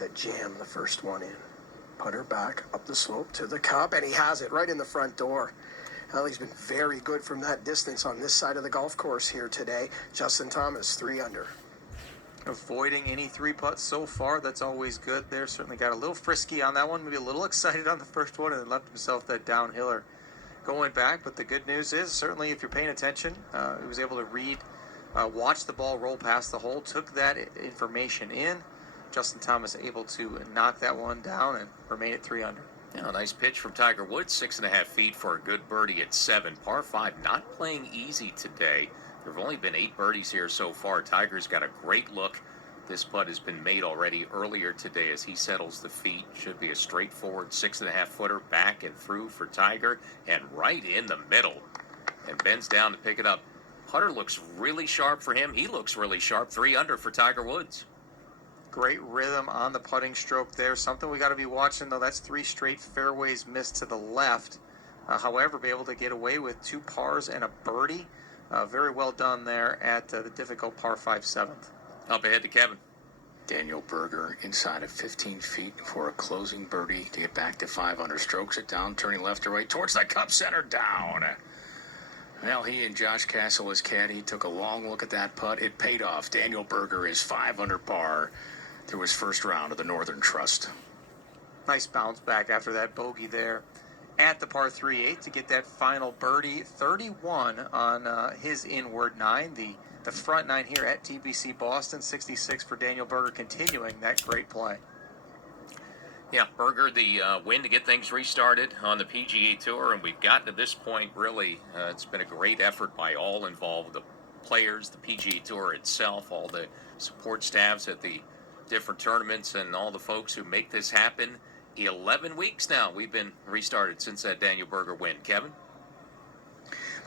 to jam the first one in. Putter back up the slope to the cup, and he has it right in the front door. Well, he's been very good from that distance on this side of the golf course here today. Justin Thomas, 3 under. Avoiding any 3-putts so far. That's always good there. Certainly got a little frisky on that one, maybe a little excited on the first one, and then left himself that downhiller going back. But the good news is, certainly if you're paying attention, he was able to watch the ball roll past the hole, took that information in. Justin Thomas able to knock that one down and remain at 3 under. Yeah, a nice pitch from Tiger Woods, 6.5 feet for a good birdie at 7. Par 5, not playing easy today. There have only been 8 birdies here so far. Tiger's got a great look. This putt has been made already earlier today as he settles the feet. Should be a straightforward 6.5 footer back and through for Tiger, and right in the middle. And bends down to pick it up. Putter looks really sharp for him. He looks really sharp. 3 under for Tiger Woods. Great rhythm on the putting stroke there. Something we got to be watching, though. That's 3 straight fairways missed to the left. However, be able to get away with 2 pars and a birdie. Very well done there at the difficult par 5 7th. Up ahead to Kevin. Daniel Berger inside of 15 feet for a closing birdie to get back to 5 under. Strokes it down, turning left to right towards the cup, center down. Well, he and Josh Castle, his caddy, took a long look at that putt. It paid off. Daniel Berger is 5 under par through his first round of the Northern Trust. Nice bounce back after that bogey there at the par 3-8 to get that final birdie. 31 on his inward 9. The front 9 here at TPC Boston. 66 for Daniel Berger, continuing that great play. Yeah, Berger, the win to get things restarted on the PGA Tour, and we've gotten to this point, really, it's been a great effort by all involved, the players, the PGA Tour itself, all the support staffs at the different tournaments, and all the folks who make this happen. 11 weeks now we've been restarted since that Daniel Berger win. Kevin?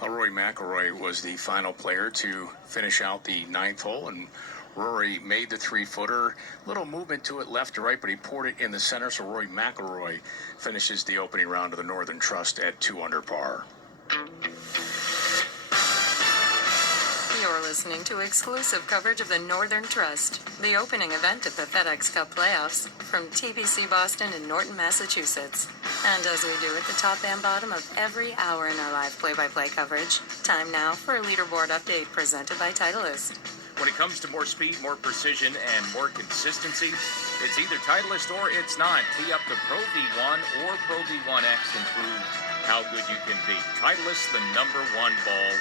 Well, Rory McIlroy was the final player to finish out the 9th hole, and Rory made the 3-footer. Little movement to it left to right, but he poured it in the center, so Rory McIlroy finishes the opening round of the Northern Trust at 2 under par. You're listening to exclusive coverage of the Northern Trust, the opening event at the FedEx Cup playoffs, from TPC Boston in Norton, Massachusetts. And as we do at the top and bottom of every hour in our live play-by-play coverage, time now for a leaderboard update presented by Titleist. When it comes to more speed, more precision, and more consistency, it's either Titleist or it's not. Tee up the Pro V1 or Pro V1X and prove how good you can be. Titleist, the #1 ball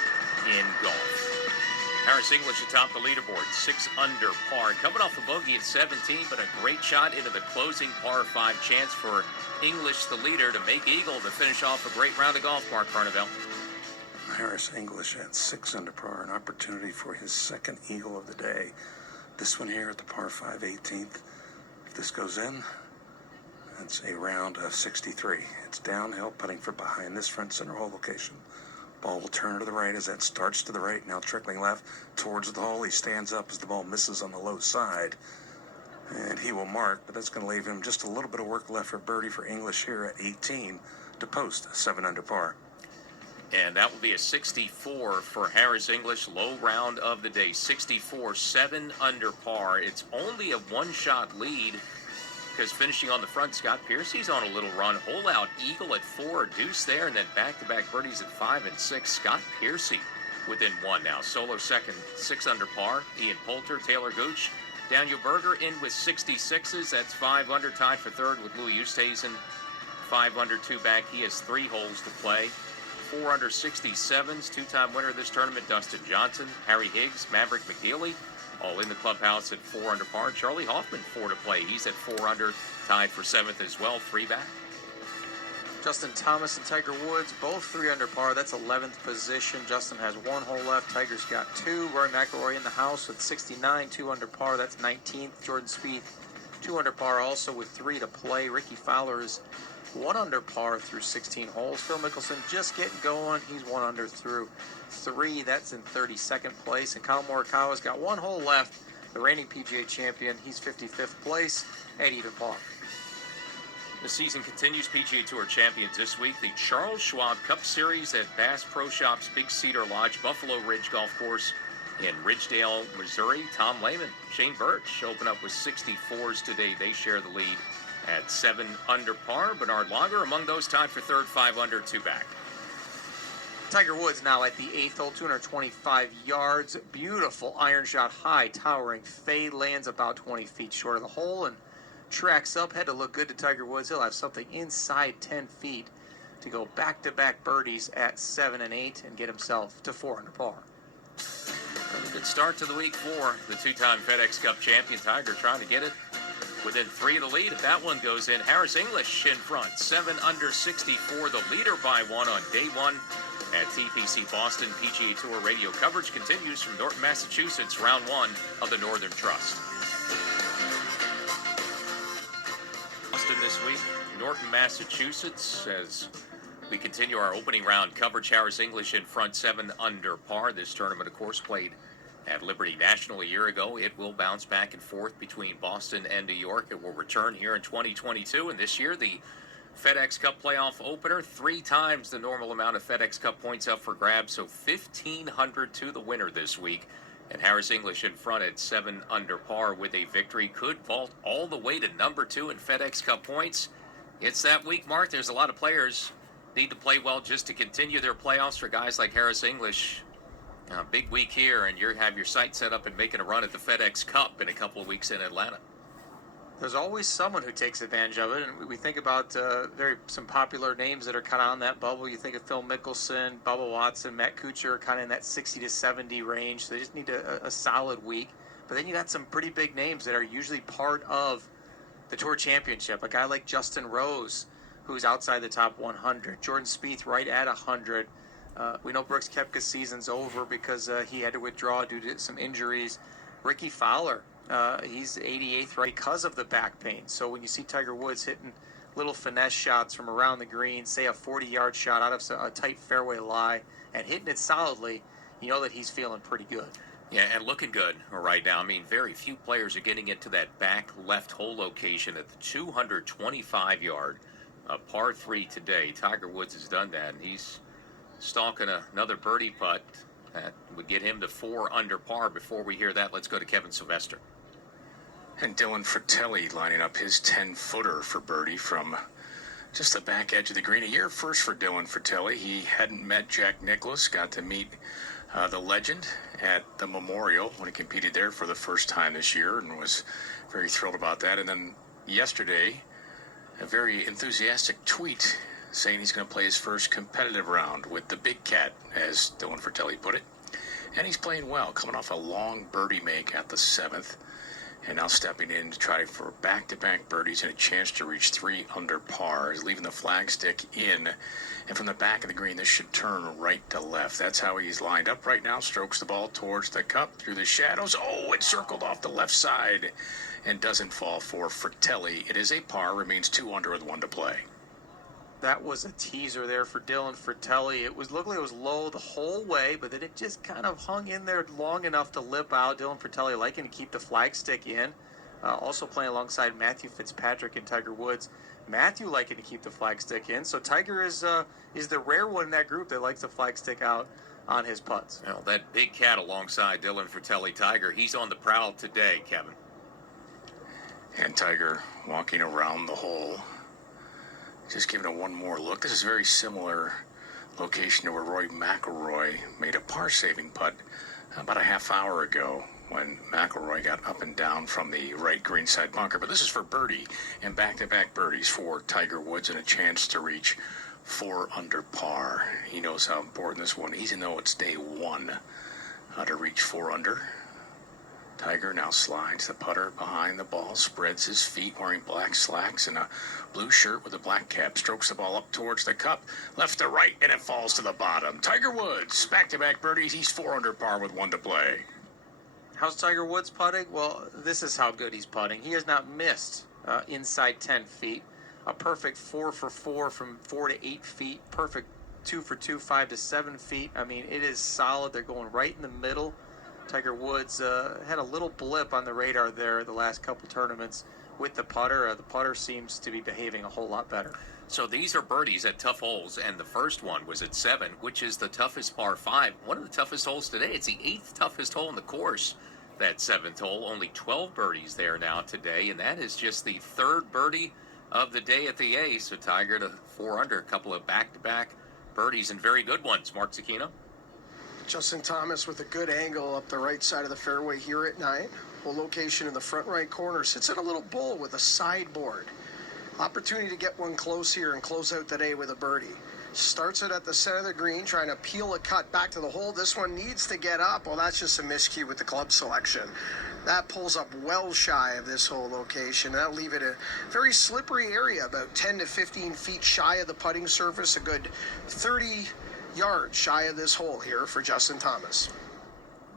in golf. Harris English atop the leaderboard, 6 under par. Coming off a bogey at 17, but a great shot into the closing par 5. Chance for English, the leader, to make eagle to finish off a great round of golf, Mark Carnevale. Harris English at 6 under par, an opportunity for his 2nd eagle of the day. This one here at the par 5 18th. If this goes in, that's a round of 63. It's downhill, putting for behind this front center hole location. Ball will turn to the right as that starts to the right, now trickling left towards the hole. He stands up as the ball misses on the low side, and he will mark, but that's going to leave him just a little bit of work left for birdie for English here at 18 to post 7 under par. And that will be a 64 for Harris English, low round of the day. 64, 7 under par. It's only a 1-shot lead because finishing on the front, Scott Piercy's on a little run. Hole out eagle at 4, deuce there, and then back-to-back birdies at 5 and 6. Scott Piercy within 1 now. Solo second, 6 under par. Ian Poulter, Taylor Gooch, Daniel Berger in with 66s. That's 5 under, tied for 3rd with Louis Oosthuizen. 5 under, 2 back. He has 3 holes to play. 4 under 67s. 2-time winner of this tournament, Dustin Johnson. Harry Higgs, Maverick McNeely, all in the clubhouse at 4 under par. Charlie Hoffman, 4 to play. He's at 4 under, tied for 7th as well, 3 back. Justin Thomas and Tiger Woods, both 3 under par. That's 11th position. Justin has 1 hole left. Tiger's got 2. Rory McIlroy in the house with 69, 2 under par. That's 19th. Jordan Spieth, 2 under par also with 3 to play. Ricky Fowler is 1 under par through 16 holes. Phil Mickelson just getting going. He's 1 under through 3. That's in 32nd place. And Kyle Morikawa's got 1 hole left. The reigning PGA champion. He's 55th place at even par. The season continues. PGA Tour champions this week. The Charles Schwab Cup Series at Bass Pro Shops Big Cedar Lodge, Buffalo Ridge Golf Course. In Ridgedale, Missouri, Tom Lehman, Shane Birch open up with 64s today. They share the lead at 7 under par. Bernard Langer among those tied for third, 5 under, 2 back. Tiger Woods now at the 8th hole, 225 yards. Beautiful iron shot, high, towering fade, lands about 20 feet short of the hole and tracks up. Had to look good to Tiger Woods. He'll have something inside 10 feet to go back-to-back birdies at 7 and 8 and get himself to 4 under par. A good start to the week for the two-time FedEx Cup champion. Tiger trying to get it within 3 of the lead. If that one goes in, Harris English in front, 7 under 64, the leader by 1 on day 1 at TPC Boston. PGA Tour radio coverage continues from Norton, Massachusetts, round 1 of the Northern Trust. Boston this week, Norton, Massachusetts, as we continue our opening round coverage. Harris English in front, 7 under par. This tournament, of course, played at Liberty National a year ago. It will bounce back and forth between Boston and New York. It will return here in 2022, and this year the FedEx Cup playoff opener, 3 times the normal amount of FedEx Cup points up for grabs, so 1,500 to the winner this week. And Harris English in front at 7 under par with a victory. Could vault all the way to number 2 in FedEx Cup points. It's that week, Mark. There's a lot of players need to play well just to continue their playoffs. For guys like Harris English, big week here, and you have your sights set up and making a run at the FedEx Cup in a couple of weeks in Atlanta. There's always someone who takes advantage of it, and we think about some popular names that are kind of on that bubble. You think of Phil Mickelson, Bubba Watson, Matt Kuchar, kind of in that 60 to 70 range. So they just need a solid week. But then you got some pretty big names that are usually part of the Tour Championship. A guy like Justin Rose, who's outside the top 100. Jordan Spieth right at 100. We know Brooks Koepka's season's over because he had to withdraw due to some injuries. Ricky Fowler, he's 88th right because of the back pain. So when you see Tiger Woods hitting little finesse shots from around the green, say a 40-yard shot out of a tight fairway lie, and hitting it solidly, you know that he's feeling pretty good. Yeah, and looking good right now. I mean, very few players are getting into that back left hole location at the 225-yard par 3 today. Tiger Woods has done that, and he's stalking another birdie putt that would get him to 4 under par. Before we hear that, let's go to Kevin Sylvester. And Dylan Fratelli lining up his 10-footer for birdie from just the back edge of the green. A year first for Dylan Fratelli. He hadn't met Jack Nicklaus, got to meet the legend at the Memorial when he competed there for the first time this year, and was very thrilled about that. And then yesterday, a very enthusiastic tweet saying he's going to play his first competitive round with the Big Cat, as Dylan Fratelli put it. And he's playing well, coming off a long birdie make at the 7th, and now stepping in to try for back-to-back birdies and a chance to reach 3 under par. He's leaving the flagstick in, and from the back of the green, this should turn right to left. That's how he's lined up right now. Strokes the ball towards the cup through the shadows. Oh, it circled off the left side and doesn't fall for Fratelli. It is a par, remains 2 under with 1 to play. That was a teaser there for Dylan Fratelli. It looked like it was low the whole way, but then it just kind of hung in there long enough to lip out. Dylan Fratelli liking to keep the flagstick in. Also playing alongside Matthew Fitzpatrick and Tiger Woods. Matthew liking to keep the flagstick in. So Tiger is the rare one in that group that likes the flagstick out on his putts. Well, that Big Cat alongside Dylan Fratelli, Tiger, he's on the prowl today, Kevin. And Tiger walking around the hole, just giving it one more look. This is a very similar location to where Rory McIlroy made a par-saving putt about a half hour ago when McIlroy got up and down from the right greenside bunker. But this is for birdie and back-to-back birdies for Tiger Woods and a chance to reach 4 under par. He knows how important this one is, even though it's day 1 to reach 4 under. Tiger now slides the putter behind the ball, spreads his feet, wearing black slacks and a blue shirt with a black cap, strokes the ball up towards the cup, left to right, and it falls to the bottom. Tiger Woods, back-to-back birdies. He's 4 under par with 1 to play. How's Tiger Woods putting? Well, this is how good he's putting. He has not missed inside 10 feet. A perfect 4 for 4 from 4 to 8 feet. Perfect 2 for 2, 5 to 7 feet. I mean, it is solid. They're going right in the middle. Tiger Woods had a little blip on the radar there the last couple tournaments with the putter. The putter seems to be behaving a whole lot better. So these are birdies at tough holes, and the first one was at 7, which is the toughest par 5. One of the toughest holes today. It's the 8th toughest hole in the course, that 7th hole. Only 12 birdies there now today, and that is just the 3rd birdie of the day at the A. So Tiger to 4 under, a couple of back-to-back birdies and very good ones. Mark Zucchino. Justin Thomas with a good angle up the right side of the fairway here at 9. Full location in the front right corner. Sits in a little bowl with a sideboard. Opportunity to get one close here and close out the day with a birdie. Starts it at the center of the green, trying to peel a cut back to the hole. This one needs to get up. Well, that's just a miscue with the club selection. That pulls up well shy of this hole location. That'll leave it a very slippery area, about 10 to 15 feet shy of the putting surface, a good 30 yards shy of this hole here for Justin Thomas.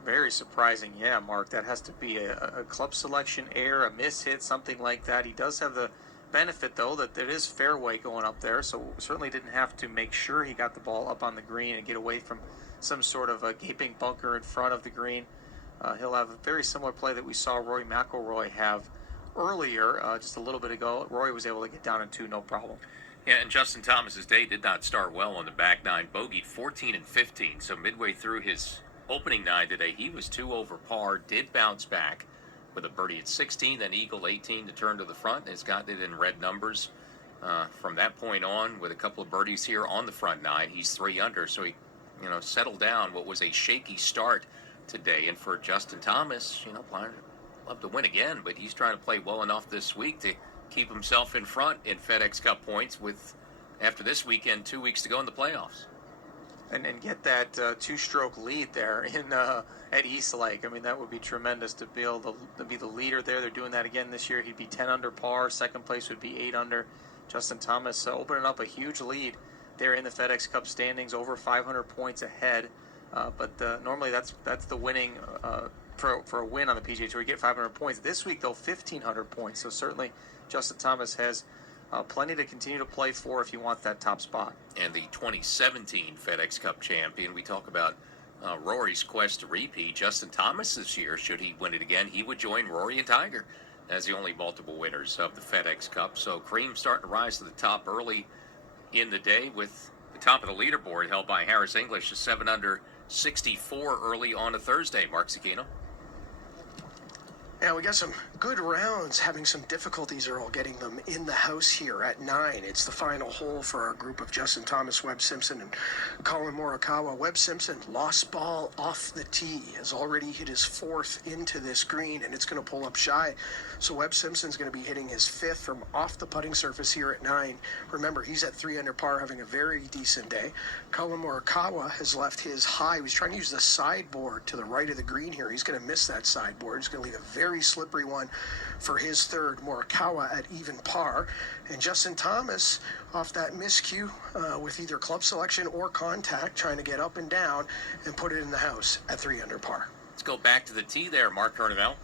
Very surprising. Yeah, Mark, that has to be a club selection error, a mishit, something like that. He does have the benefit, though, that there is fairway going up there, so certainly didn't have to make sure he got the ball up on the green and get away from some sort of a gaping bunker in front of the green. He'll have a very similar play that we saw Rory McIlroy have earlier, just a little bit ago. Rory was able to get down in 2, no problem. Yeah, and Justin Thomas's day did not start well on the back 9. Bogeyed 14 and 15, so midway through his opening 9 today, he was 2 over par, did bounce back with a birdie at 16, then eagle 18 to turn to the front. Has got it in red numbers from that point on with a couple of birdies here on the front 9. He's 3 under, so he, settled down what was a shaky start today. And for Justin Thomas, love to win again, but he's trying to play well enough this week to keep himself in front in FedEx Cup points with, after this weekend, 2 weeks to go in the playoffs. And get that 2-stroke lead there in at East Lake. I mean, that would be tremendous to be able to be the leader there. They're doing that again this year. He'd be 10 under par. Second place would be 8 under. Justin Thomas opening up a huge lead there in the FedEx Cup standings, over 500 points ahead. But normally that's the winning for a win on the PGA Tour. You get 500 points. This week, though, 1,500 points. So certainly Justin Thomas has plenty to continue to play for if you want that top spot. And the 2017 FedEx Cup champion, we talk about Rory's quest to repeat. Justin Thomas this year, should he win it again, he would join Rory and Tiger as the only multiple winners of the FedEx Cup. So cream starting to rise to the top early in the day, with the top of the leaderboard held by Harris English, a 7 under 64 early on a Thursday. Mark Zucchino. Yeah, we got some good rounds. Having some difficulties are all getting them in the house here at 9. It's the final hole for our group of Justin Thomas, Webb Simpson, and Colin Morikawa. Webb Simpson, lost ball off the tee, has already hit his 4th into this green, and it's going to pull up shy. So Webb Simpson's going to be hitting his 5th from off the putting surface here at 9. Remember, he's at 3 under par, having a very decent day. Colin Morikawa has left his high. He's trying to use the sideboard to the right of the green here. He's going to miss that sideboard. He's going to leave a very slippery one for his 3rd. Morikawa at even par, and Justin Thomas off that miscue with either club selection or contact, trying to get up and down and put it in the house at 3 under par. Let's go back to the tee there, Mark Carnevale.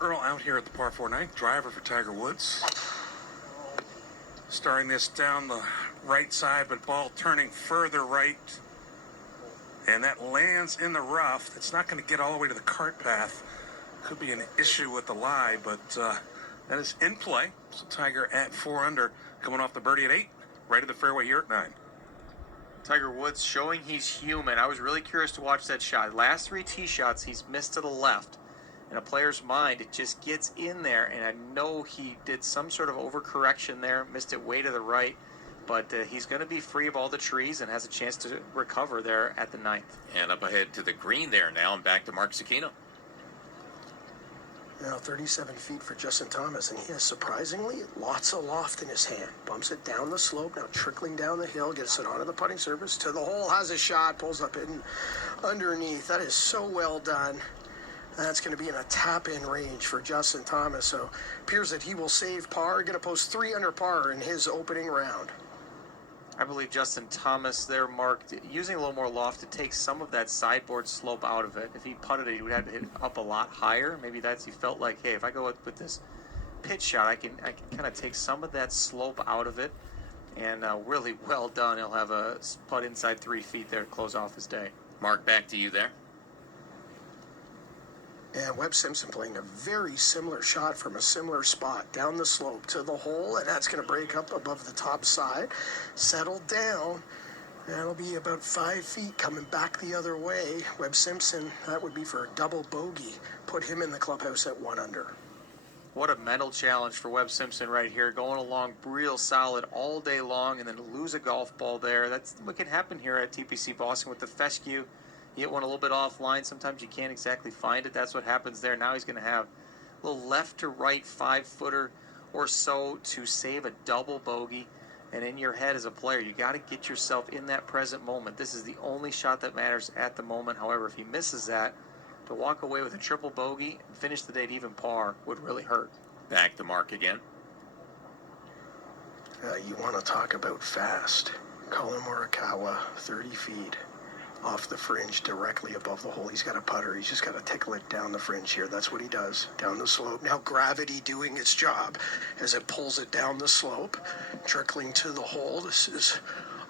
Earl out here at the par 4 ninth, driver for Tiger Woods. Starting this down the right side, but ball turning further right. And that lands in the rough. It's not going to get all the way to the cart path. Could be an issue with the lie, but that is in play. So Tiger at 4 under, coming off the birdie at 8, right of the fairway here at 9. Tiger Woods showing he's human. I was really curious to watch that shot. Last 3 tee shots, he's missed to the left. In a player's mind, it just gets in there, and I know he did some sort of overcorrection there, missed it way to the right, but he's going to be free of all the trees and has a chance to recover there at the 9th. And up ahead to the green there now, and back to Mark Zucchino. Now 37 feet for Justin Thomas, and he has surprisingly lots of loft in his hand. Bumps it down the slope, now trickling down the hill, gets it onto the putting surface, to the hole, has a shot, pulls up in underneath. That is so well done. That's going to be in a tap-in range for Justin Thomas, so appears that he will save par. Going to post 3 under par in his opening round. I believe Justin Thomas there, Mark, using a little more loft to take some of that sideboard slope out of it. If he putted it, he would have to hit up a lot higher. Maybe he felt like, hey, if I go with this pitch shot, I can kind of take some of that slope out of it. And really well done. He'll have a putt inside 3 feet there to close off his day. Mark, back to you there. And Webb Simpson playing a very similar shot from a similar spot down the slope to the hole, and that's going to break up above the top side, settle down. That'll be about 5 feet coming back the other way. Webb Simpson, that would be for a double bogey. Put him in the clubhouse at 1 under. What a mental challenge for Webb Simpson right here, going along real solid all day long and then to lose a golf ball there. That's what can happen here at TPC Boston with the fescue. You get one a little bit offline. Sometimes you can't exactly find it. That's what happens there. Now he's going to have a little left to right 5-footer or so to save a double bogey. And in your head as a player, you got to get yourself in that present moment. This is the only shot that matters at the moment. However, if he misses that, to walk away with a triple bogey and finish the day at even par would really hurt. Back to Mark again. You want to talk about fast. Colin Morikawa, 30 feet off the fringe directly above the hole. He's got a putter. He's just got to tickle it down the fringe here. That's what he does, down the slope. Now gravity doing its job as it pulls it down the slope, trickling to the hole. This is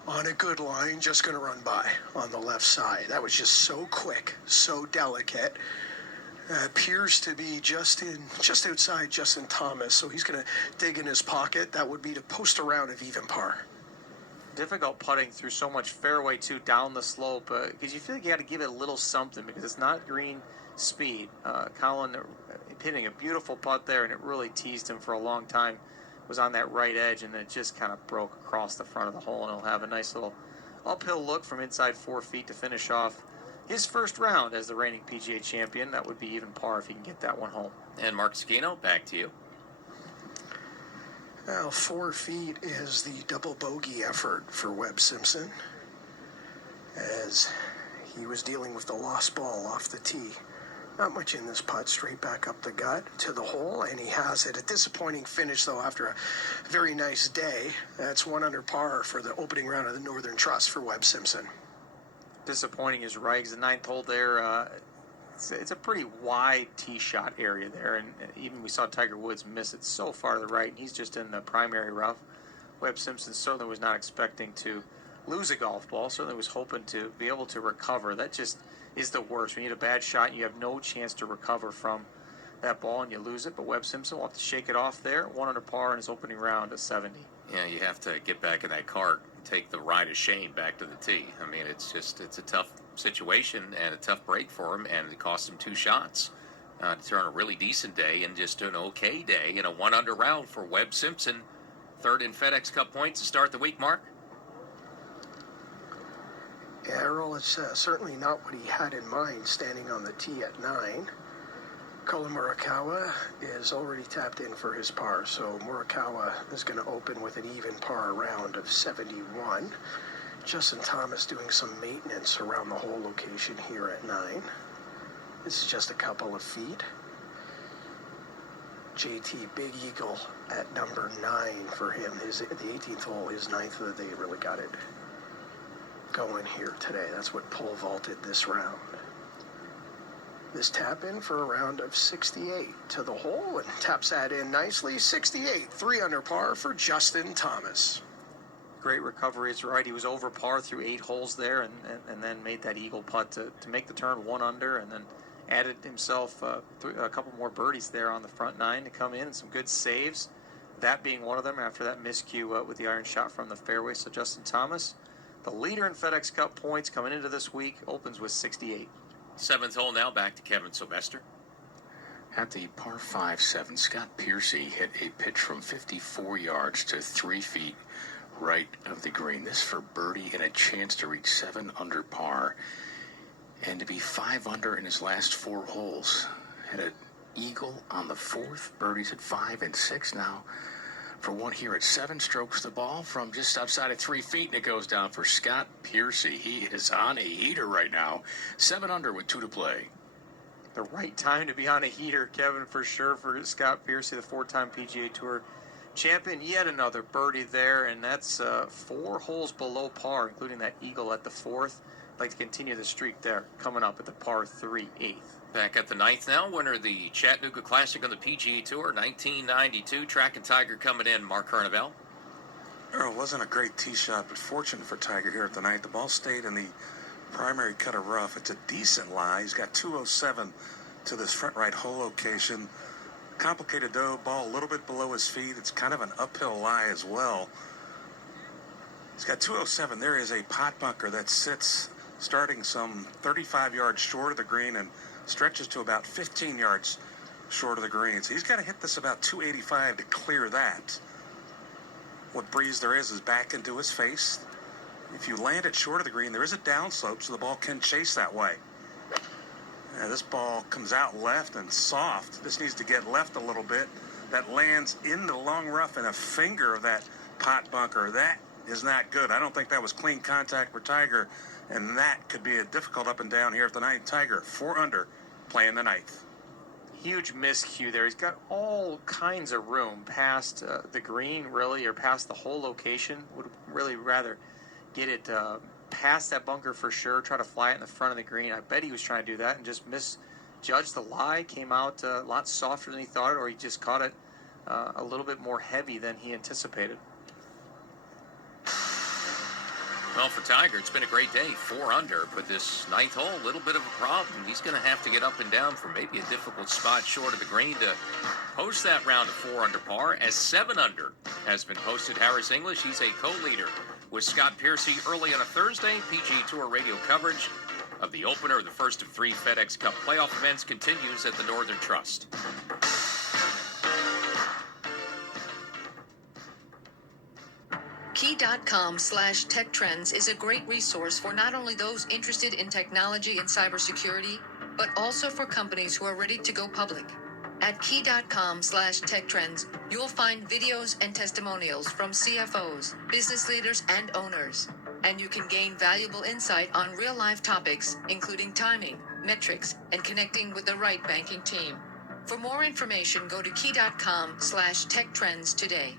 on a good line, just going to run by on the left side. That was just so quick, so delicate. Appears to be just outside Justin Thomas, so he's going to dig in his pocket. That would be to post a round of even par. Difficult putting through so much fairway too down the slope because you feel like you got to give it a little something because it's not green speed. Colin hitting a beautiful putt there, and it really teased him for a long time. Was on that right edge, and then it just kind of broke across the front of the hole, and he'll have a nice little uphill look from inside 4 feet to finish off his first round as the reigning PGA champion. That would be even par if he can get that one home. And Mark Scino, back to you. Now 4 feet is the double bogey effort for Webb Simpson as he was dealing with the lost ball off the tee. Not much in this putt, straight back up the gut to the hole, and he has it. A disappointing finish, though, after a very nice day. That's 1 under par for the opening round of the Northern Trust for Webb Simpson. Disappointing is right, because the 9th hole there, it's a pretty wide tee shot area there, and even we saw Tiger Woods miss it so far to the right, and he's just in the primary rough. Webb Simpson certainly was not expecting to lose a golf ball, certainly was hoping to be able to recover. That just is the worst. When you hit a bad shot and you have no chance to recover from that ball and you lose it, but Webb Simpson will have to shake it off there. 1 under par in his opening round of 70. Yeah, you have to get back in that cart and take the ride of shame back to the tee. I mean, it's a tough situation and a tough break for him, and it cost him 2 shots to turn a really decent day and just an okay day in a 1 under round for Webb Simpson. 3rd in FedEx Cup points to start the week, Mark. Yeah, Earl, it's certainly not what he had in mind standing on the tee at 9. Colin Morikawa is already tapped in for his par, so Morikawa is going to open with an even par round of 71. Justin Thomas doing some maintenance around the hole location here at 9. This is just a couple of feet. JT Big Eagle at number 9 for him. The 18th hole, his 9th of the day, really got it going here today. That's what pole vaulted this round. This tap in for a round of 68 to the hole, and taps that in nicely. 68, 3 under par for Justin Thomas. Great recovery. It's right. He was over par through 8 holes there, and then made that eagle putt to make the turn 1 under, and then added himself a couple more birdies there on the front 9 to come in, and some good saves. That being one of them after that miscue with the iron shot from the fairway. So Justin Thomas, the leader in FedEx Cup points coming into this week, opens with 68. 7th hole now, back to Kevin Sylvester. At the par 5-7, Scott Piercy hit a pitch from 54 yards to 3 feet right of the green. This for birdie and a chance to reach 7 under par and to be 5 under in his last 4 holes. Had an eagle on the 4th, birdies at 5 and 6 now. For one here at 7, strokes the ball from just outside of 3 feet, and it goes down for Scott Piercy. He is on a heater right now. 7 under with 2 to play. The right time to be on a heater, Kevin, for sure, for Scott Piercy, the 4-time PGA Tour champion. Yet another birdie there, and that's 4 holes below par, including that eagle at the 4th. I'd like to continue the streak there, coming up at the par 3 8th. Back at the 9th now, winner of the Chattanooga Classic on the PGA Tour, 1992. Track and Tiger coming in, Mark Carnevale. Earl, wasn't a great tee shot, but fortunate for Tiger here at the 9th. The ball stayed in the primary cut of rough. It's a decent lie. He's got 207 to this front right hole location. Complicated though, ball a little bit below his feet. It's kind of an uphill lie as well. He's got 207. There is a pot bunker that sits starting some 35 yards short of the green and stretches to about 15 yards short of the green. So he's got to hit this about 285 to clear that. What breeze there is back into his face. If you land it short of the green, there is a downslope, so the ball can chase that way. This ball comes out left and soft. This needs to get left a little bit. That lands in the long rough and a finger of that pot bunker. That is not good. I don't think that was clean contact for Tiger, and that could be a difficult up and down here at the ninth. Tiger, 4 under, playing the ninth. Huge miscue there. He's got all kinds of room past the green, really, or past the whole location. Would really rather get it past that bunker for sure, try to fly it in the front of the green. I bet he was trying to do that and just misjudged the lie, came out a lot softer than he thought, or he just caught it a little bit more heavy than he anticipated. Well, for Tiger, it's been a great day, 4 under, but this ninth hole, a little bit of a problem. He's going to have to get up and down from maybe a difficult spot short of the green to post that round of 4 under par, as 7 under has been posted. Harris English, he's a co-leader with Scott Piercy early on a Thursday. PGA Tour radio coverage of the opener, the first of 3 FedEx Cup playoff events, continues at the Northern Trust. Key.com/tech trends is a great resource for not only those interested in technology and cybersecurity, but also for companies who are ready to go public. At Key.com/tech trends, you'll find videos and testimonials from CFOs, business leaders, and owners. And you can gain valuable insight on real-life topics, including timing, metrics, and connecting with the right banking team. For more information, go to Key.com/tech trends today.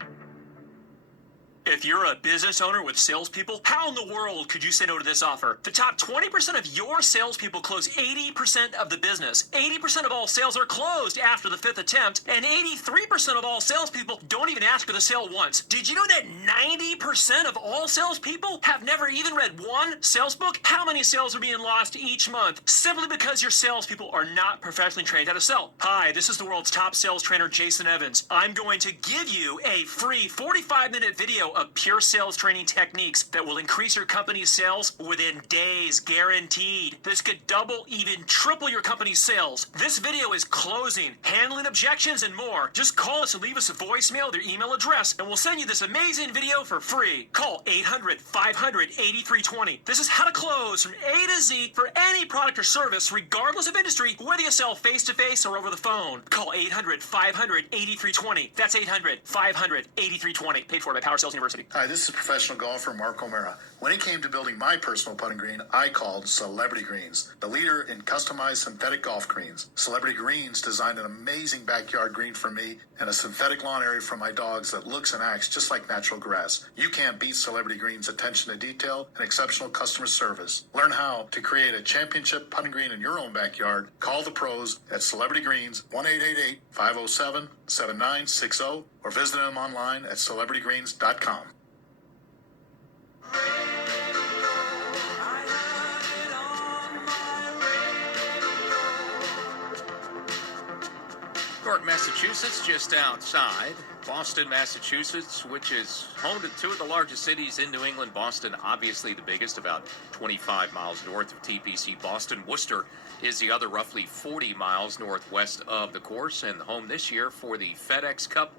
If you're a business owner with salespeople, how in the world could you say no to this offer? The top 20% of your salespeople close 80% of the business. 80% of all sales are closed after the 5th attempt, and 83% of all salespeople don't even ask for the sale once. Did you know that 90% of all salespeople have never even read one sales book? How many sales are being lost each month simply because your salespeople are not professionally trained how to sell? Hi, this is the world's top sales trainer, Jason Evans. I'm going to give you a free 45-minute video of pure sales training techniques that will increase your company's sales within days, guaranteed. This could double, even triple your company's sales. This video is closing, handling objections, and more. Just call us and leave us a voicemail with your email address, and we'll send you this amazing video for free. Call 800-500-8320. This is how to close from A to Z for any product or service, regardless of industry, whether you sell face-to-face or over the phone. Call 800-500-8320. That's 800-500-8320. Paid for by Power Sales University. Hi, this is professional golfer Mark O'Mara. When it came to building my personal putting green, I called Celebrity Greens, the leader in customized synthetic golf greens. Celebrity Greens designed an amazing backyard green for me and a synthetic lawn area for my dogs that looks and acts just like natural grass. You can't beat Celebrity Greens' attention to detail and exceptional customer service. Learn how to create a championship putting green in your own backyard. Call the pros at Celebrity Greens, 1-888-507-7960, or visit them online at celebritygreens.com. York, Massachusetts, just outside Boston, Massachusetts, which is home to 2 of the largest cities in New England. Boston, obviously the biggest, about 25 miles north of TPC Boston. Worcester is the other, roughly 40 miles northwest of the course, and home this year for the FedEx Cup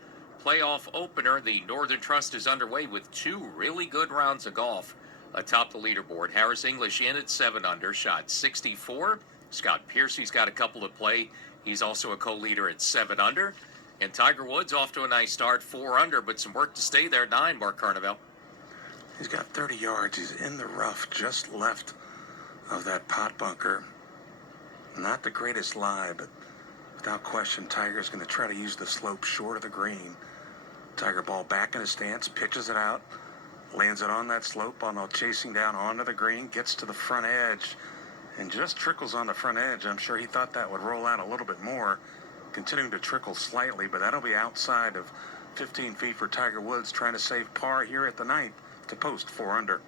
playoff opener. The Northern Trust is underway with 2 really good rounds of golf atop the leaderboard. Harris English in at 7 under, shot 64. Scott Piercy's got a couple to play. He's also a co-leader at 7 under. And Tiger Woods off to a nice start, 4 under, but some work to stay there, 9, Mark Carnevale. He's got 30 yards. He's in the rough, just left of that pot bunker. Not the greatest lie, but without question, Tiger's going to try to use the slope short of the green. Tiger ball back in his stance, pitches it out, lands it on that slope, on chasing down onto the green, gets to the front edge, and just trickles on the front edge. I'm sure he thought that would roll out a little bit more, continuing to trickle slightly, but that'll be outside of 15 feet for Tiger Woods, trying to save par here at the ninth to post 4 under.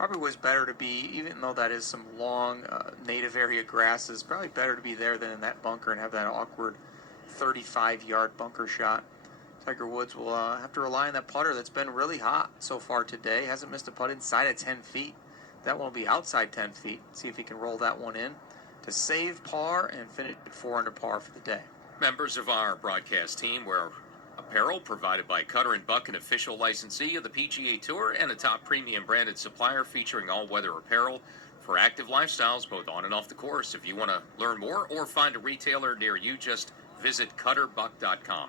Probably was better to be, even though that is some long native area grasses, probably better to be there than in that bunker and have that awkward 35-yard bunker shot. Tiger Woods will have to rely on that putter that's been really hot so far today. Hasn't missed a putt inside of 10 feet. That one will be outside 10 feet. See if he can roll that one in to save par and finish at 4 under par for the day. Members of our broadcast team wear apparel provided by Cutter & Buck, an official licensee of the PGA Tour and a top premium branded supplier featuring all-weather apparel for active lifestyles both on and off the course. If you want to learn more or find a retailer near you, just visit cutterbuck.com.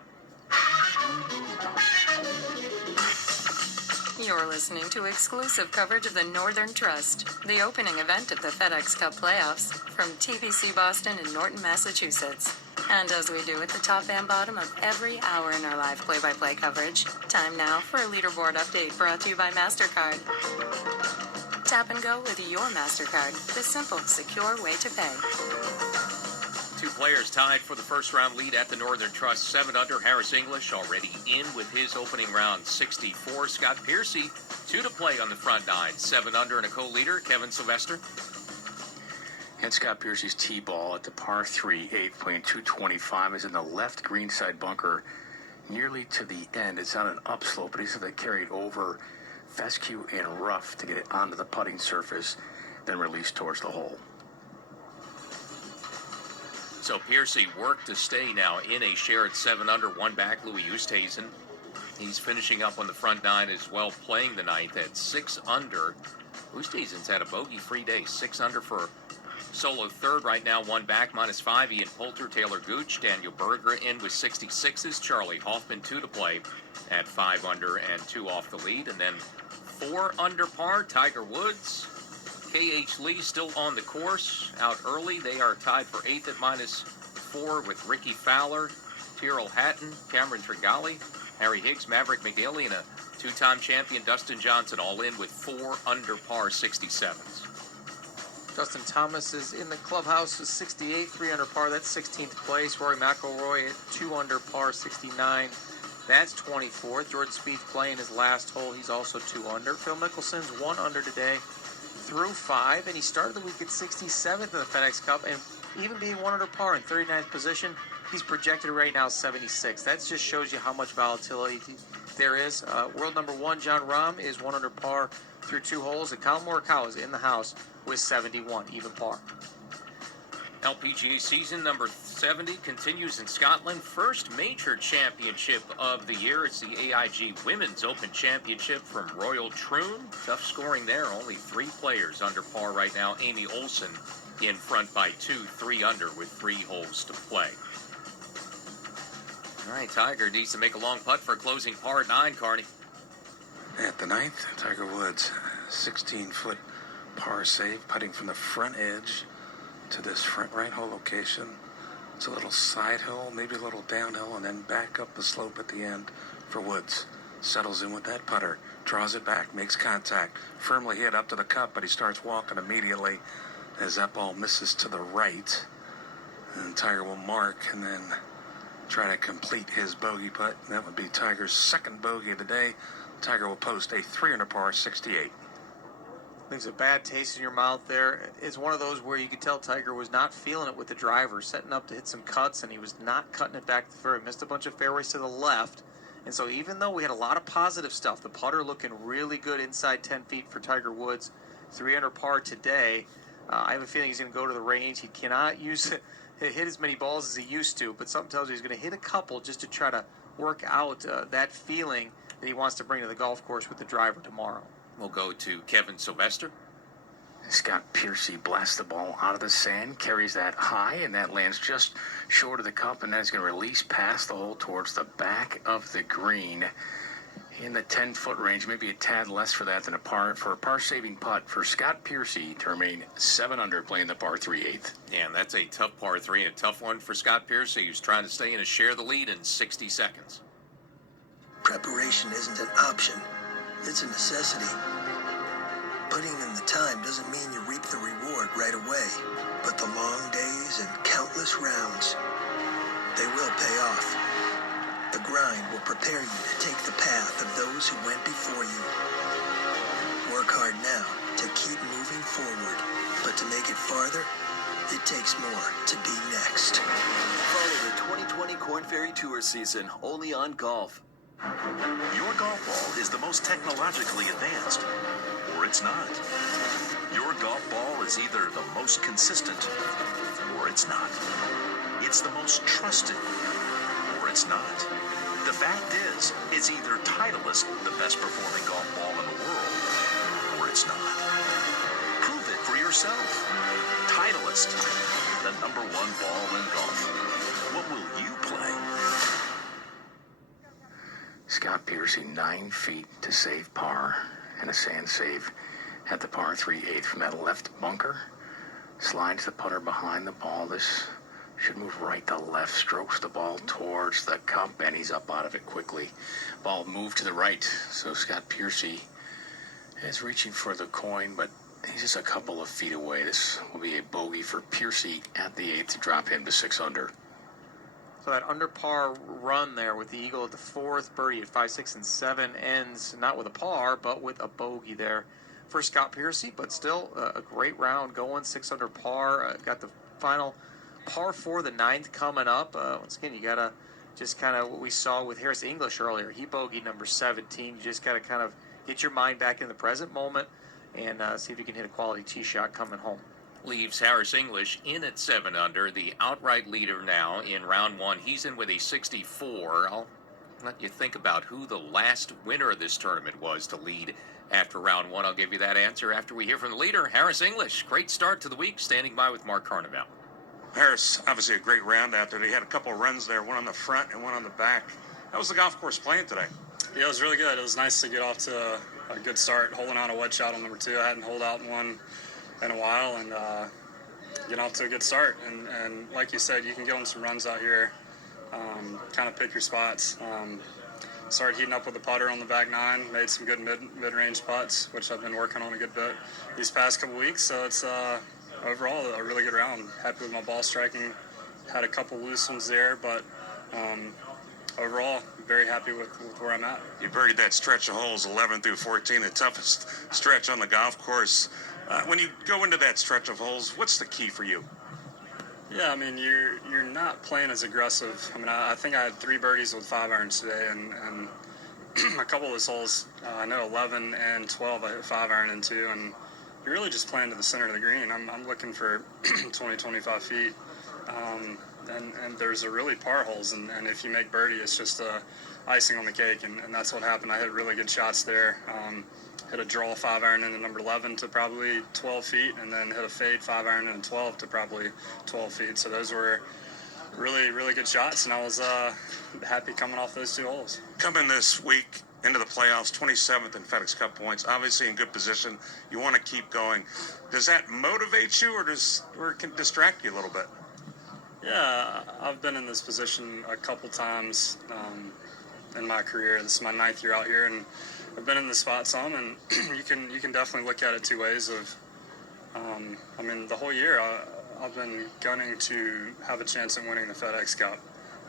You're listening to exclusive coverage of the Northern Trust, the opening event of the FedEx Cup playoffs, from TBC Boston in Norton, Massachusetts. And as we do at the top and bottom of every hour in our live play-by-play coverage, time now for a leaderboard update brought to you by MasterCard. Tap and go with your MasterCard, the simple, secure way to pay. Two players tied for the first round lead at the Northern Trust. 7 under. Harris English already in with his opening round 64. Scott Piercy 2 to play on the front 9. 7 under and a co-leader Kevin Sylvester. And Scott Piercy's tee ball at the par 3, 8th, playing 225, is in the left greenside bunker nearly to the end. It's on an upslope, but he's going to carry it over fescue and rough to get it onto the putting surface, then release towards the hole. So Piercy worked to stay now in a share at 7 under, 1 back. Louis Oosthuizen, he's finishing up on the front 9 as well, playing the 9th at 6 under. Oosthuizen's had a bogey-free day, 6 under for solo third right now, 1 back, -5. Ian Poulter, Taylor Gooch, Daniel Berger in with 66s. Charlie Hoffman 2 to play at 5 under and 2 off the lead. And then 4 under par, Tiger Woods. K.H. Lee still on the course, out early. They are tied for 8th at -4 with Ricky Fowler, Tyrrell Hatton, Cameron Tringali, Harry Higgs, Maverick McDaly, and a 2-time champion Dustin Johnson all in with 4 under par 67s. Justin Thomas is in the clubhouse with 68, 3 under par. That's 16th place. Rory McIlroy at 2 under par, 69. That's 24th. Jordan Spieth playing his last hole. He's also 2 under. Phil Mickelson's 1 under today through 5, and he started the week at 67th in the FedEx Cup, and even being 1 under par in 39th position, he's projected right now 76. That just shows you how much volatility there is. World number 1, John Rahm, is 1 under par through 2 holes, and Colin Morikawa is in the house with 71, even par. LPGA season number 70 continues in Scotland. First major championship of the year. It's the AIG Women's Open Championship from Royal Troon. Tough scoring there. Only 3 players under par right now. Amy Olsen in front by 2, 3 under with 3 holes to play. All right, Tiger needs to make a long putt for a closing par at 9, Carney. At the 9th, Tiger Woods, 16-foot par save, putting from the front edge to this front right hole location. It's a little side hill, maybe a little downhill, and then back up the slope at the end for Woods. Settles in with that putter, draws it back, makes contact, firmly hit up to the cup, but he starts walking immediately as that ball misses to the right. And Tiger will mark and then try to complete his bogey putt. That would be Tiger's second bogey of the day. Tiger will post a 3 under par 68. Leaves a bad taste in your mouth there. It's one of those where you could tell Tiger was not feeling it with the driver, setting up to hit some cuts, and he was not cutting it back to the fairway. Missed a bunch of fairways to the left. And so even though we had a lot of positive stuff, the putter looking really good inside 10 feet for Tiger Woods, 3 under par today. I have a feeling he's going to go to the range. He cannot hit as many balls as he used to, but something tells you he's going to hit a couple just to try to work out that feeling that he wants to bring to the golf course with the driver tomorrow. We'll go to Kevin Sylvester. Scott Piercy blasts the ball out of the sand, carries that high, and that lands just short of the cup, and then it's going to release past the hole towards the back of the green in the 10-foot range, maybe a tad less for that than a par-saving putt for Scott Piercy to remain 7 under, playing the par 3 8th. Yeah, and that's a tough par 3 and a tough one for Scott Piercy, who's trying to stay in and share the lead in 60 seconds. Preparation isn't an option. It's a necessity. Putting in the time doesn't mean you reap the reward right away, but the long days and countless rounds, they will pay off. The grind will prepare you to take the path of those who went before you. Work hard now to keep moving forward. But to make it farther, it takes more to be next. Follow the 2020 Korn Ferry Tour season only on Golf. Your golf ball is the most technologically advanced, or it's not. Your golf ball is either the most consistent, or it's not. It's the most trusted, or it's not. The fact is, it's either Titleist, the best performing golf ball in the world, or it's not. Prove it for yourself. Titleist, the #1 ball in golf. What will you play? Scott Piercy, 9 feet to save par, and a sand save at the par 3/8 from that left bunker. Slides the putter behind the ball. This should move right to left, strokes the ball towards the cup, and he's up out of it quickly. Ball moved to the right, so Scott Piercy is reaching for the coin, but he's just a couple of feet away. This will be a bogey for Piercy at the 8th to drop him to 6 under. So that under par run there with the eagle at the 4th, birdie at 5, 6, and 7 ends not with a par, but with a bogey there for Scott Piercy. But still a great round going, 6 under par. Got the final par 4, the 9th coming up. Once again, you got to just kind of what we saw with Harris English earlier. He bogeyed number 17. You just got to kind of get your mind back in the present moment and see if you can hit a quality tee shot coming home. Leaves Harris English in at 7 under, the outright leader now in round 1. He's in with a 64. I'll let you think about who the last winner of this tournament was to lead after round 1. I'll give you that answer after we hear from the leader, Harris English. Great start to the week, standing by with Mark Carnival. Harris, obviously a great round out there. They had a couple of runs there, one on the front and one on the back. How was the golf course playing today? Yeah, it was really good. It was nice to get off to a good start, holding out a wedge shot on number 2. I hadn't holed out one in a while, and get off to a good start. And like you said, you can go on some runs out here, kind of pick your spots. Started heating up with the putter on the back 9, made some good mid-range putts, which I've been working on a good bit these past couple weeks. So it's overall a really good round. Happy with my ball striking. Had a couple loose ones there, but overall, very happy with where I'm at. You birdied that stretch of holes 11 through 14, the toughest stretch on the golf course. When you go into that stretch of holes, what's the key for you? Yeah, I mean, you're not playing as aggressive. I mean, I think I had 3 birdies with 5 irons today, and a couple of those holes, I know 11 and 12, I hit 5 iron into, and you're really just playing to the center of the green. I'm looking for 20, 25 feet, and there's a really par holes, and if you make birdie, it's just icing on the cake, and that's what happened. I hit really good shots there. Hit a draw 5 iron into number 11 to probably 12 feet, and then hit a fade 5 iron into 12 to probably 12 feet. So those were really, really good shots, and I was happy coming off those 2 holes. Coming this week into the playoffs, 27th in FedEx Cup points, obviously in good position. You want to keep going. Does that motivate you, or it can distract you a little bit? Yeah, I've been in this position a couple times in my career. This is my 9th year out here, and I've been in the spot some, and you can definitely look at it 2 ways. I mean, the whole year I've been gunning to have a chance at winning the FedEx Cup,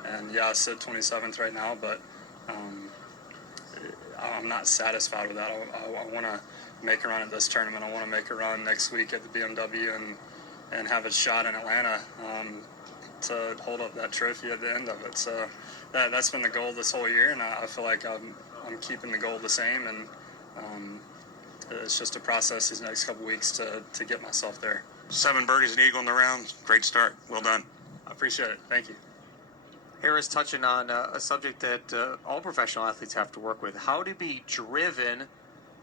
and yeah, I sit 27th right now, but I'm not satisfied with that. I want to make a run at this tournament. I want to make a run next week at the BMW and have a shot in Atlanta to hold up that trophy at the end of it. So that's been the goal this whole year, and I feel like I'm keeping the goal the same, and it's just a process these next couple weeks to get myself there. 7 birdies and eagle in the round. Great start. Well done. I appreciate it. Thank you. Harris touching on a subject that all professional athletes have to work with: how to be driven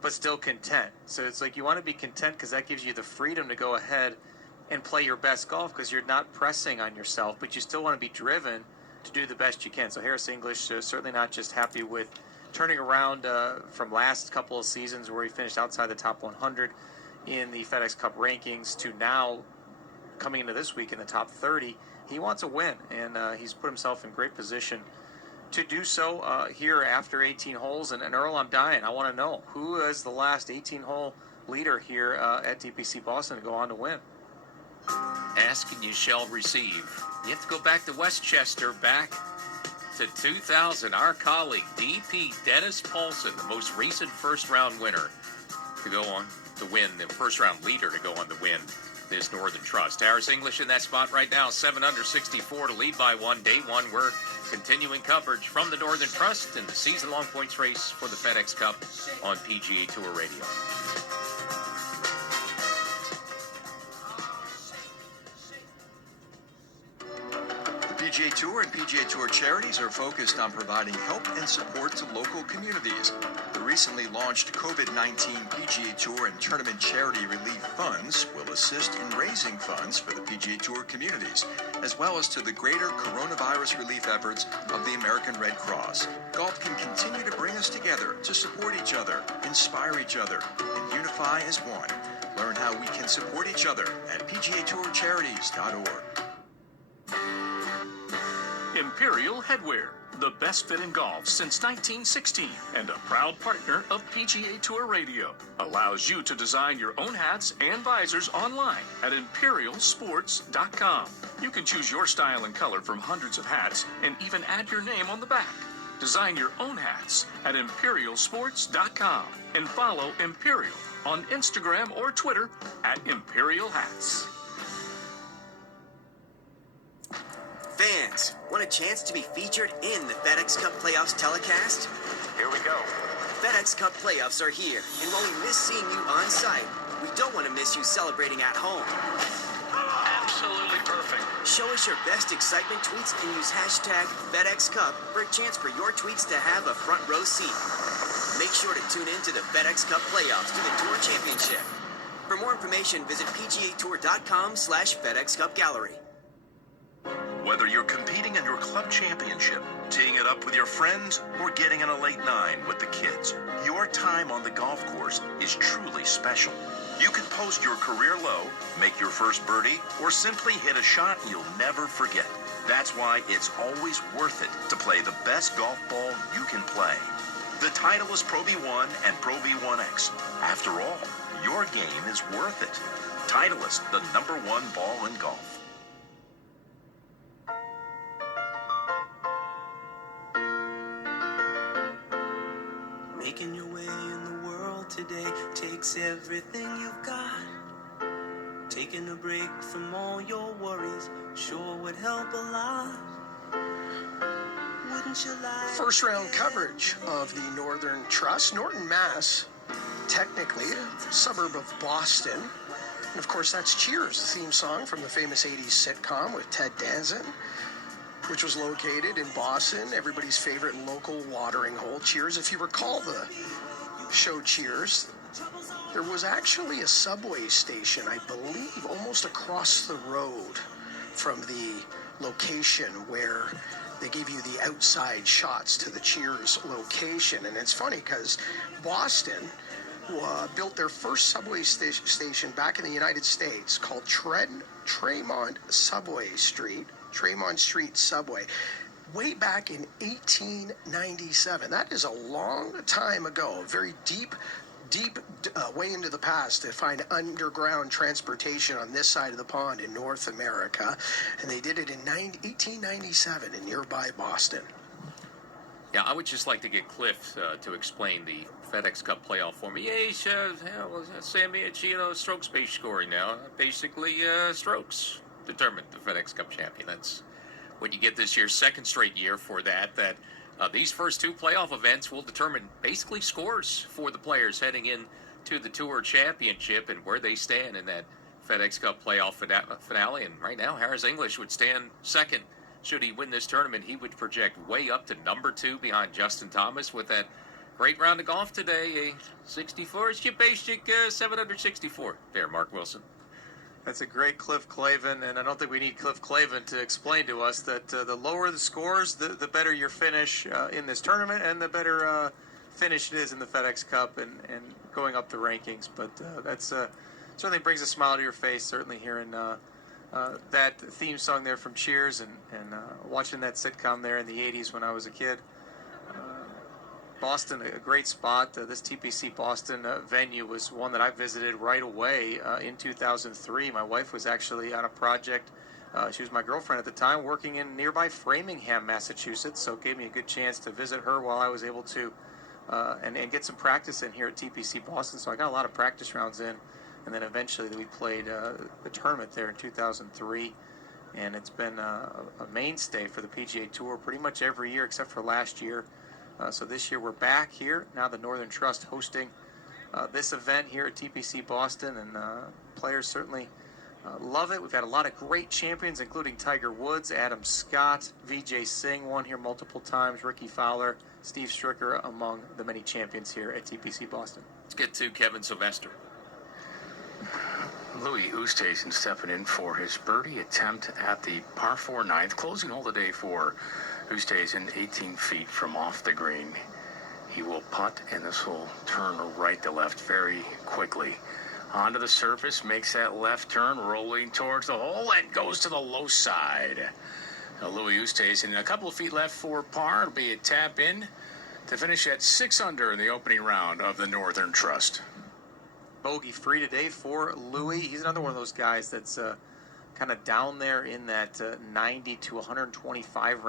but still content. So it's like you want to be content because that gives you the freedom to go ahead and play your best golf because you're not pressing on yourself, but you still want to be driven to do the best you can. So Harris English certainly not just happy with turning around from last couple of seasons where he finished outside the top 100 in the FedEx Cup rankings to now coming into this week in the top 30. He wants a win, and he's put himself in great position to do so here after 18 holes. And Earl, I'm dying. I want to know, who is the last 18-hole leader here at TPC Boston to go on to win? Ask and you shall receive. You have to go back to Westchester, back to 2000. Our colleague, DP Dennis Paulson, the most recent first-round winner, to go on to win, the first round leader to go on to win this Northern Trust. Harris English in that spot right now, 7 under 64 to lead by 1. Day 1, we're continuing coverage from the Northern Trust in the season-long points race for the FedEx Cup on PGA Tour Radio. PGA Tour and PGA Tour charities are focused on providing help and support to local communities. The recently launched COVID-19 PGA Tour and Tournament Charity Relief Funds will assist in raising funds for the PGA Tour communities, as well as to the greater coronavirus relief efforts of the American Red Cross. Golf can continue to bring us together to support each other, inspire each other, and unify as one. Learn how we can support each other at PGATourCharities.org. Imperial Headwear, the best fit in golf since 1916 and a proud partner of PGA Tour Radio, allows you to design your own hats and visors online at imperialsports.com. You can choose your style and color from hundreds of hats and even add your name on the back. Design your own hats at imperialsports.com and follow Imperial on Instagram or Twitter at Imperial Hats. Fans, want a chance to be featured in the FedEx Cup Playoffs telecast? Here we go. FedEx Cup Playoffs are here, and while we miss seeing you on site, we don't want to miss you celebrating at home. Absolutely perfect. Show us your best excitement tweets and use hashtag FedEx Cup for a chance for your tweets to have a front row seat. Make sure to tune in to the FedEx Cup Playoffs to the Tour Championship. For more information, visit PGAtour.com/FedEx Cup Gallery. Whether you're competing in your club championship, teeing it up with your friends, or getting in a late 9 with the kids, your time on the golf course is truly special. You can post your career low, make your first birdie, or simply hit a shot you'll never forget. That's why it's always worth it to play the best golf ball you can play. The Titleist Pro V1 and Pro V1X. After all, your game is worth it. Titleist, the #1 ball in golf. Making your way in the world today takes everything you've got. Taking a break from all your worries sure would help a lot. Wouldn't you like First round coverage of the Northern Trust. Norton, Mass, technically a suburb of Boston. And of course, that's Cheers, the theme song from the famous 80s sitcom with Ted Danson, which was located in Boston, everybody's favorite local watering hole. Cheers. If you recall the show Cheers, there was actually a subway station, I believe, almost across the road from the location where they gave you the outside shots to the Cheers location. And it's funny because Boston built their first subway station back in the United States called Tremont Street Subway, way back in 1897. That is a long time ago, a very deep way into the past to find underground transportation on this side of the pond in North America. And they did it in 1897 in nearby Boston. Yeah, I would just like to get Cliff to explain the FedEx Cup playoff for me. Sammy Chino strokes-based scoring now. Basically, strokes determined the FedEx Cup champion. That's what you get this year, second straight year for that. These first 2 playoff events will determine basically scores for the players heading in to the Tour Championship and where they stand in that FedEx Cup playoff finale. And right now, Harris English would stand second. Should he win this tournament, he would project way up to number 2 behind Justin Thomas with that great round of golf today. A 64. It's your basic 7 under 64 there, Mark Wilson. That's a great Cliff Clavin, and I don't think we need Cliff Clavin to explain to us that the lower the scores, the better your finish in this tournament, and the better finish it is in the FedEx Cup and going up the rankings. But that's certainly brings a smile to your face, certainly hearing that theme song there from Cheers and watching that sitcom there in the 80s when I was a kid. Boston, a great spot. This TPC Boston venue was one that I visited right away in 2003. My wife was actually on a project. She was my girlfriend at the time, working in nearby Framingham, Massachusetts, so it gave me a good chance to visit her while I was able to and get some practice in here at TPC Boston. So I got a lot of practice rounds in, and then eventually we played the tournament there in 2003. And it's been a mainstay for the PGA Tour pretty much every year except for last year. So this year we're back here. Now the Northern Trust hosting this event here at TPC Boston, and players certainly love it. We've had a lot of great champions, including Tiger Woods, Adam Scott, Vijay Singh won here multiple times, Ricky Fowler, Steve Stricker, among the many champions here at TPC Boston. Let's get to Kevin Sylvester. Louis Oosthuizen stepping in for his birdie attempt at the par 4 ninth, closing hole today for Oosthuizen, 18 feet from off the green. He will putt, and this will turn right to left very quickly. Onto the surface, makes that left turn, rolling towards the hole, and goes to the low side. Now, Louis Oosthuizen, a couple of feet left for par. It'll be a tap in to finish at 6 under in the opening round of the Northern Trust. Bogey free today for Louis. He's another one of those guys that's kind of down there in that 90 to 125 range.